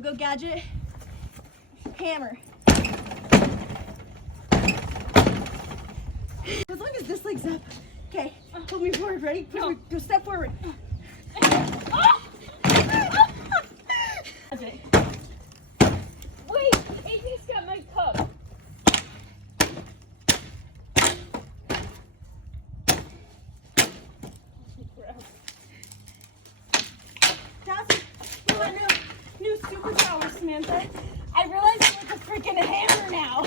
Go gadget. Hammer. As long as this leg's up. Okay, pull me forward. Ready? Go step forward. Wait, AJ's got my cup. That's my new superpower, Samantha. I realize I'm like a freaking hammer now.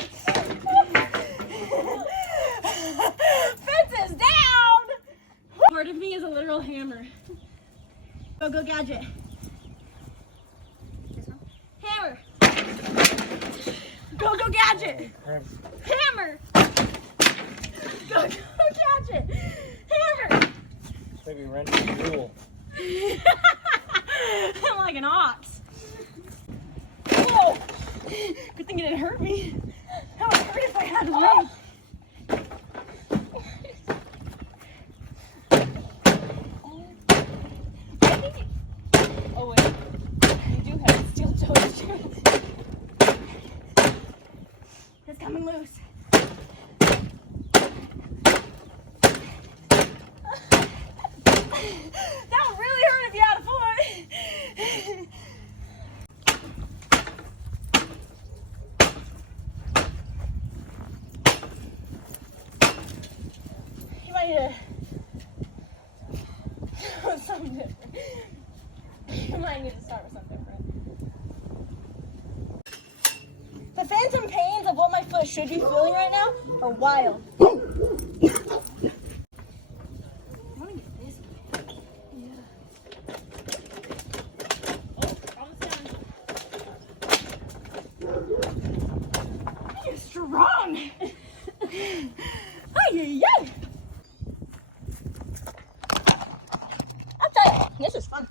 Fence is down. Part of me is a literal hammer. Go gadget. Hammer. Go gadget. Hammer. Go gadget. Hammer. Maybe rent a mule. I'm like an ox. Whoa! Good thing it didn't hurt me. That would hurt if I had to wait. Oh wait, you do have steel toes shoes. It's coming loose. That would really hurt if you had a foot. You might need to do something different. You might need to start with something different. The phantom pains of what my foot should be feeling right now are wild. I want to get this way. You're strong. Ay, ay, ay. I'll tell you, this is fun.